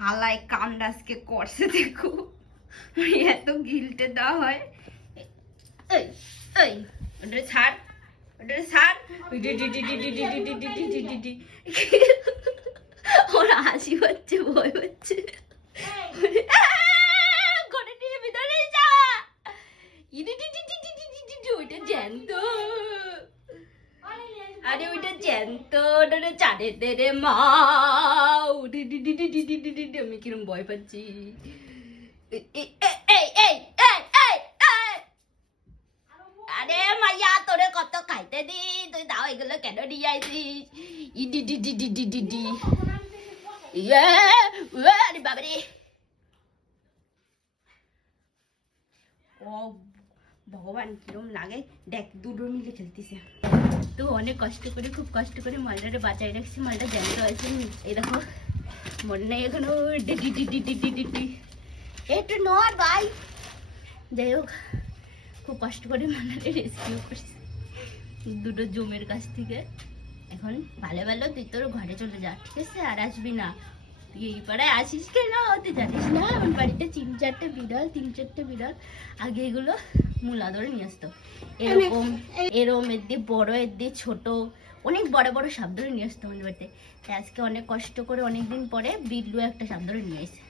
হালাই কান্দাসকে করছে দেখো, এত গিলতে দেওয়া হয়। এই এই ওটা ছাড়, ওটা ছাড়। ওর হাসি হচ্ছে, ভয় হচ্ছে। ঘরে নিয়ে ভিতরে যা। ওইটা জ্যান্ত, আরে ওইটা জ্যান্ত, ওটা চাঁদেতে রে মা। আমি কিরম ভয় পাচ্ছি। আরে মাইয়া তোরে কত খাইতে দি, তুই তাও এগুলো কেন নিয়ে আইছিস? আরে বাবারে, ও ভগবান কিরম লাগে দেখ, দুটো মিলে খেলতেছে। তো অনেক কষ্ট করে, খুব কষ্ট করে মালটারে বাঁচাই রাখছি। মালটা জ্যান্ত আছে, এই দেখো মনে নেই এখনো। একটু নয় ভাই, যাই হোক খুব কষ্ট করে মালটারে রেস্কিউ করছি দুটো জমের কাছ থেকে। এখন ভালো ভালো তুই তোর ঘরে চলে যা, ঠিক আছে? আর আসবি না, তুই এই পাড়ায় আসিস কেন তুই জানিস না? আমার বাড়িতে 3-4টে বিড়াল। আগে এগুলো মূলা ধরে নিয়ে আসতো, এরকম এরম এর দিয়ে বড়, এর দিয়ে ছোট, অনেক বড় বড় সাপ ধরে নিয়ে আসতো আমার বাড়িতে। আজকে অনেক কষ্ট করে অনেকদিন পরে বিল্লু একটা সাপ ধরে নিয়ে আসে।